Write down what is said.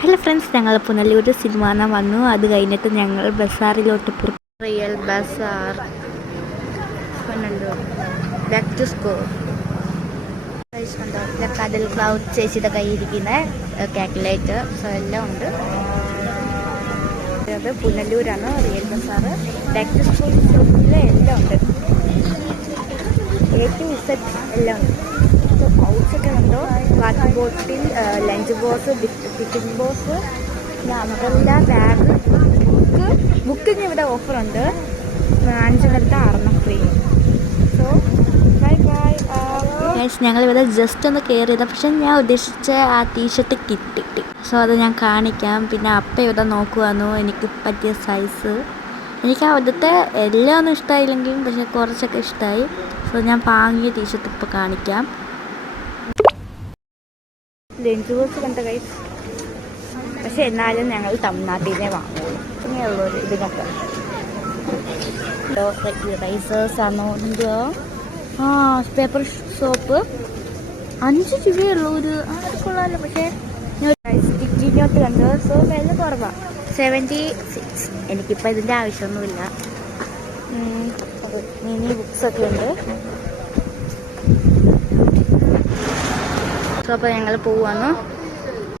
Hello friends, ഞങ്ങൾ Punalur cinema കാണാൻ വന്നു. അത് കഴിഞ്ഞിട്ട് ഞങ്ങൾ ബസാറിലോട്ട് Real Bazaar Punalur back to school. കടൽ ക്ലൗഡ് ചേച്ചിയുടെ കയ്യിരിക്കുന്ന കാൽക്കുലേറ്റർ എല്ലാം ഉണ്ട്. അത് പുനലൂരാണ് Real Bazaar. Back to school എല്ലാം ഉണ്ട്. A to Z എല്ലാം ഉണ്ട്. പൗച്ചൊക്കെ ഉണ്ടോ, water bottle, lunch box, tiffin box, umbrella, bag, ബുക്കിന് ഇവിടെ ഓഫറുണ്ട്. 5 ഫ്രീ. So bye bye. ഞങ്ങളിവിടെ ജസ്റ്റ് ഒന്ന് കയറി ചെയ്താൽ, പക്ഷെ ഞാൻ ഉദ്ദേശിച്ച ആ ടീഷർട്ട് കിട്ടി. സോ അത് ഞാൻ കാണിക്കാം. പിന്നെ അപ്പം ഇവിടെ നോക്കുവാന്നു എനിക്ക് പറ്റിയ സൈസ്. എനിക്ക് അവിടുത്തെ എല്ലാം ഒന്നും ഇഷ്ടമായില്ലെങ്കിലും പക്ഷെ കുറച്ചൊക്കെ ഇഷ്ടമായി. സോ ഞാൻ വാങ്ങിയ ടീഷർട്ട് ഇപ്പോൾ കാണിക്കാം. ലഞ്ച് ബോക്സ് കണ്ട കൈ, പക്ഷെ എന്നാലും ഞങ്ങൾ തമിഴ്നാട്ടിനെ വാങ്ങുള്ളൂ. ഇങ്ങനെയുള്ളൊരു ഇതിനൊക്കെ റൈസേഴ്സ് ആണോ എന്തോ. പേപ്പർ സോപ്പ് 5 രൂപയുള്ളൂ ഒരു. അത് കൊള്ളാമല്ലോ. പക്ഷേ സ്റ്റിക്കിങ്ങോട്ട് കണ്ടു. സോ വില കുറവാണ്, 76. എനിക്കിപ്പോൾ ഇതിൻ്റെ ആവശ്യമൊന്നുമില്ല. മിനി ബുക്സൊക്കെ ഉണ്ട്. സോ അപ്പോൾ ഞങ്ങൾ പോവാണ്.